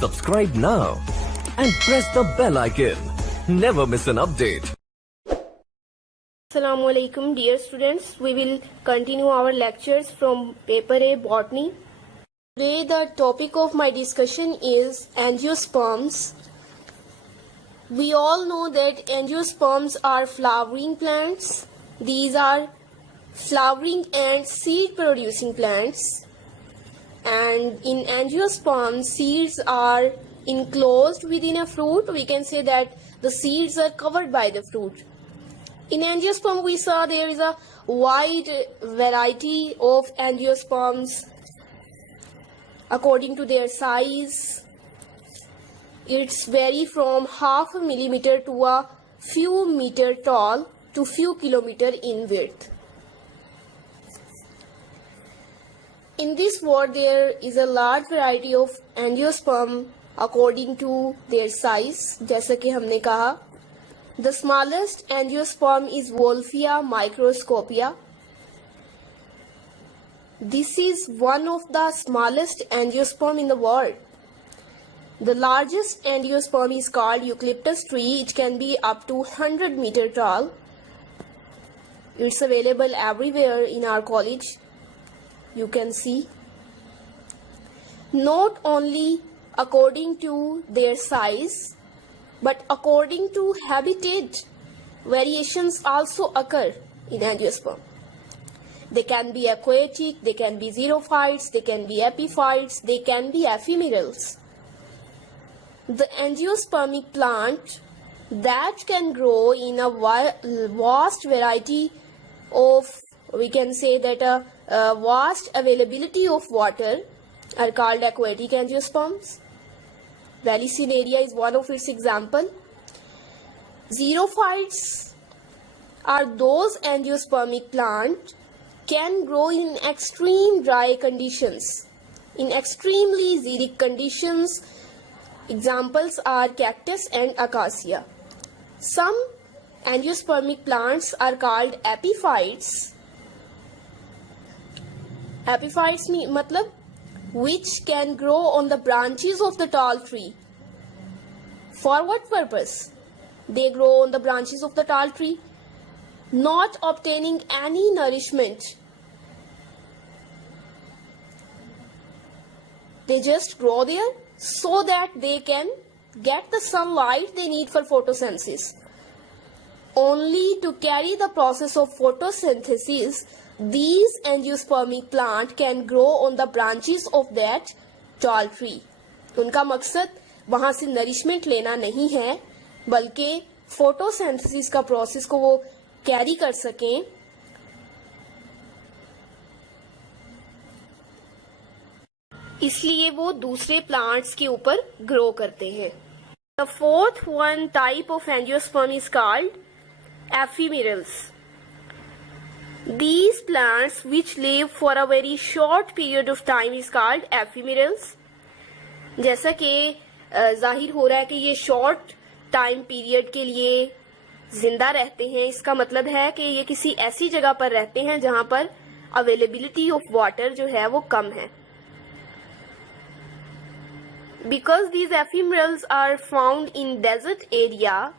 Subscribe now and press the bell icon. Never miss an update. Assalamu alaikum dear students. We will continue our lectures from paper A botany. Today the topic of my discussion is angiosperms. We all know that angiosperms are flowering plants. These are flowering and seed producing plants. And in angiosperms, seeds are enclosed within a fruit. We can say that the seeds are covered by the fruit. In angiosperm, we saw there is a wide variety of angiosperms according to their size. It's vary from half a millimeter to a few meter tall to few kilometer in width. In this world, there is a large variety of angiosperm according to their size. जैसा कि हमने कहा, the smallest angiosperm is Wolffia microscopia. This is one of the smallest angiosperm in the world. The largest angiosperm is called eucalyptus tree. It can be up to 100 meter tall. It's available everywhere in our college. You can see. Not only according to their size, but according to habitat, variations also occur in angiosperm. They can be aquatic, they can be xerophytes, they can be epiphytes, they can be ephemerals. The angiospermic plant that can grow in a vast variety of, we can say that a vast availability of water are called aquatic angiosperms. Valley area is one of its example. Xerophytes are those angiospermic plants can grow in extreme dry conditions. In extremely xeric conditions, examples are cactus and acacia. Some angiospermic plants are called epiphytes. Epiphytes mean matlab which can grow on the branches of the tall tree. For what purpose? They grow on the branches of the tall tree, not obtaining any nourishment. They just grow there so that they can get the sunlight they need for photosynthesis. Only to carry the process of photosynthesis, these angiospermic plant can grow on the branches of that tall tree. उनका मकसद वहाँ से nourishment लेना नहीं है, बल्कि photosynthesis का process को वो कैरी कर सकें. इसलिए वो दूसरे प्लांट्स के ऊपर ग्रो करते हैं. The fourth one type of angiosperm is called ephemerals. These plants which live for a very short period of time is called ephemerals. जैसा कि जाहिर हो रहा है कि ये शॉर्ट टाइम पीरियड के लिए जिंदा रहते हैं, इसका मतलब है कि ये किसी ऐसी जगह पर रहते हैं जहां पर अवेलेबिलिटी ऑफ वाटर जो है वो कम है. Because these ephemerals are found in desert area,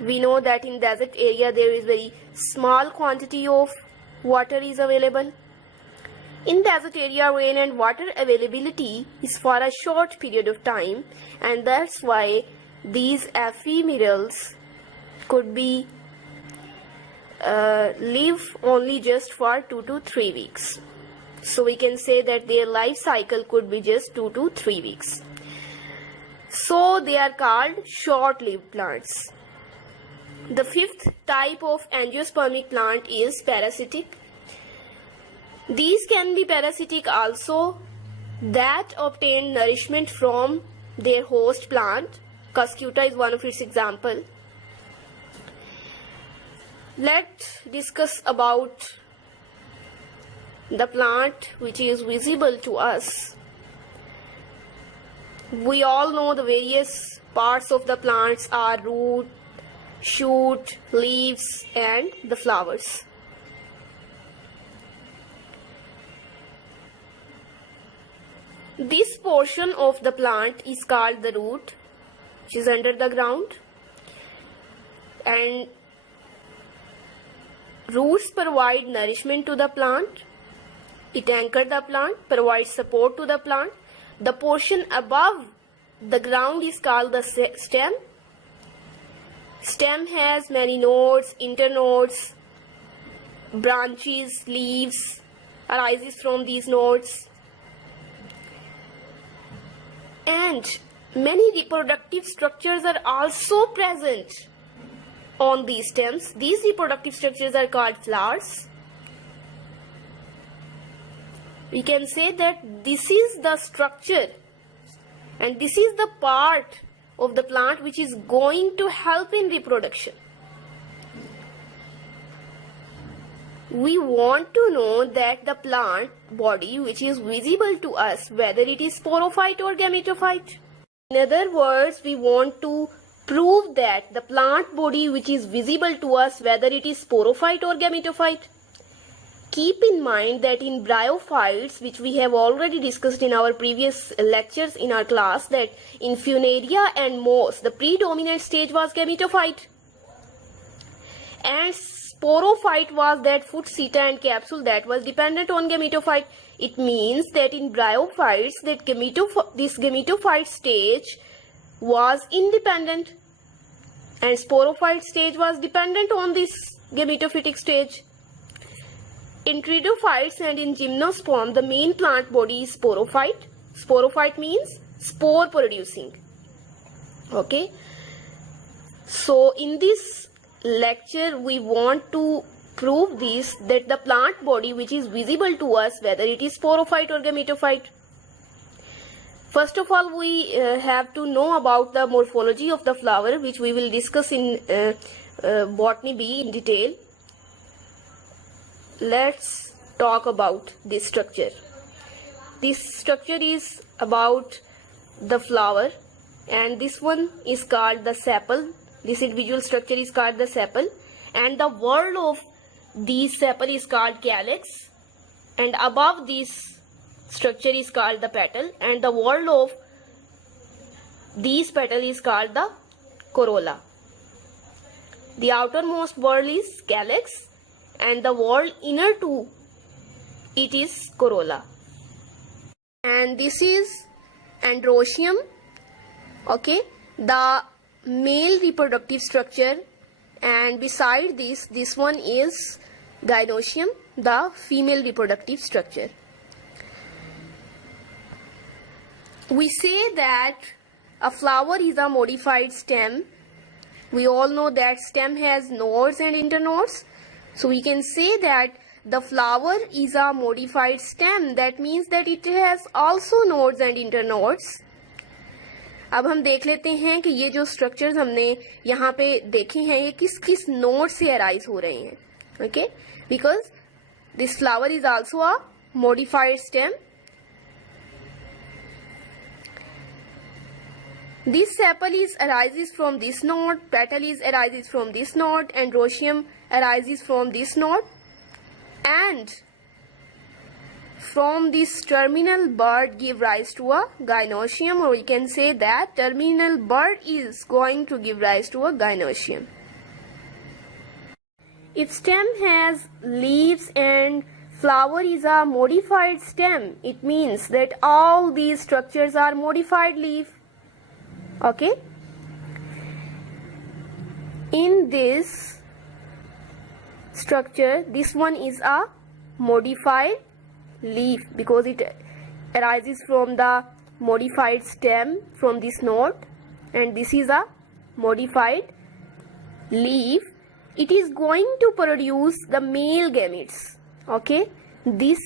we know that in desert area there is very small quantity of water is available. In desert area, rain and water availability is for a short period of time, and that's why these ephemerals could be live only just for 2 to 3 weeks. So we can say that their life cycle could be just 2 to 3 weeks. So they are called short-lived plants. The fifth type of angiospermic plant is parasitic. These can be parasitic also that obtain nourishment from their host plant. Cuscuta is one of its example. Let's discuss about the plant which is visible to us. We all know the various parts of the plants are root, shoot, leaves and the flowers. This portion of the plant is called the root, which is under the ground, and roots provide nourishment to the plant. It anchors the plant, provides support to the plant. The portion above the ground is called the stem. Stem has many nodes, internodes, branches, leaves arises from these nodes. And many reproductive structures are also present on these stems. These reproductive structures are called flowers. We can say that this is the structure and this is the part of the plant which is going to help in reproduction. We want to know that the plant body which is visible to us, whether it is sporophyte or gametophyte. In other words, we want to prove that the plant body which is visible to us, whether it is sporophyte or gametophyte. Keep in mind that in bryophytes, which we have already discussed in our previous lectures in our class, that in Funaria and moss, the predominant stage was gametophyte. And sporophyte was that foot, seta and capsule that was dependent on gametophyte. It means that in bryophytes, that this gametophyte stage was independent and sporophyte stage was dependent on this gametophytic stage. In pteridophytes and in gymnosperm, the main plant body is sporophyte. Sporophyte means spore producing. Okay. So in this lecture, we want to prove this, that the plant body which is visible to us, whether it is sporophyte or gametophyte. First of all, we have to know about the morphology of the flower, which we will discuss in Botany B in detail. Let's talk about this structure. This structure is about the flower, and this one is called the sepal. This individual structure is called the sepal, and the whorl of these sepal is called calyx, and above this structure is called the petal, and the whorl of these petal is called the corolla. The outermost whorl is calyx, and the whorl inner to it is corolla. And this is androecium. Okay, the male reproductive structure, and beside this one is gynoecium, the female reproductive structure. We say that a flower is a modified stem. We all know that stem has nodes and internodes. So we can say that the flower is a modified stem. That means that it has also nodes and internodes. अब हम देख लेते हैं कि ये जो structures हमने यहाँ पे देखे हैं, ये किस किस नोड से अराइज हो रहे हैं. Okay, because this flower is also a modified stem. This sepal arises from this node, petal arises from this node, androecium arises from this node, and from this terminal bud give rise to a gynoecium, or we can say that terminal bud is going to give rise to a gynoecium. If stem has leaves and flower is a modified stem, it means that all these structures are modified leaf. Okay, in this structure, this one is a modified leaf because it arises from the modified stem from this node, and this is a modified leaf. It is going to produce the male gametes. Okay, this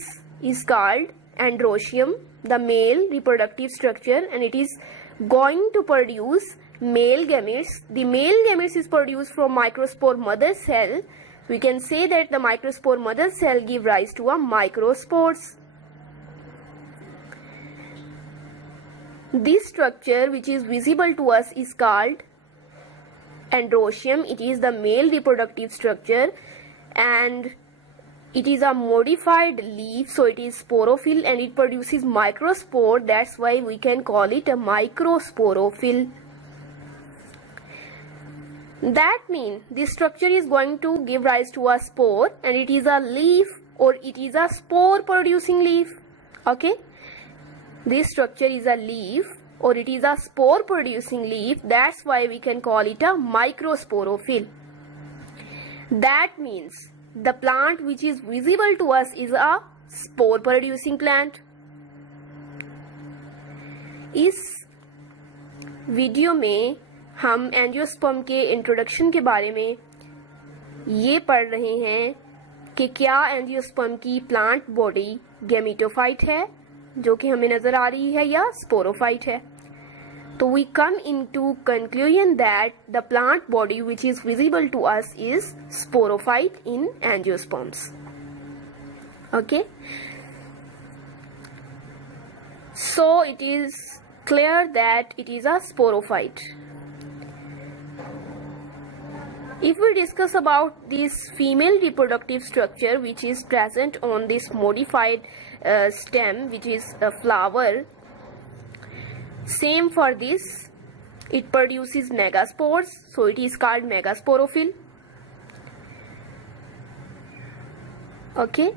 is called androecium, the male reproductive structure, and it is going to produce male gametes. The male gametes is produced from microspore mother cell. We can say that the microspore mother cell give rise to a microspores. This structure which is visible to us is called androecium. It is the male reproductive structure, and it is a modified leaf, so it is sporophyll and it produces microspore. That's why we can call it a microsporophyll. That means this structure is going to give rise to a spore, and it is a leaf or it is a spore producing leaf. Okay, this structure is a leaf or it is a spore producing leaf. That's why we can call it a microsporophyll. That means the plant which is visible to us is a spore producing plant. इस video में हम angiosperm के introduction के बारे में ये पढ़ रहे हैं कि क्या एंजियोस्पर्म की प्लांट बॉडी गैमेटोफाइट है जो कि हमें नजर आ रही है या स्पोरोफाइट है. तो we come into conclusion that the plant body which is visible to us is sporophyte in angiosperms. Okay, so it is clear that it is a sporophyte. If we discuss about this female reproductive structure which is present on this modified stem, which is a flower, same for this, it produces megaspores, so it is called megasporophyll. Okay,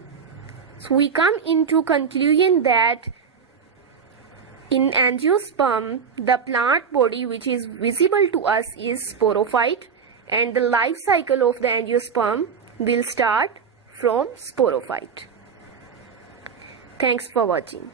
so we come into conclusion that in angiosperm, the plant body which is visible to us is sporophyte, and the life cycle of the angiosperm will start from sporophyte. Thanks for watching.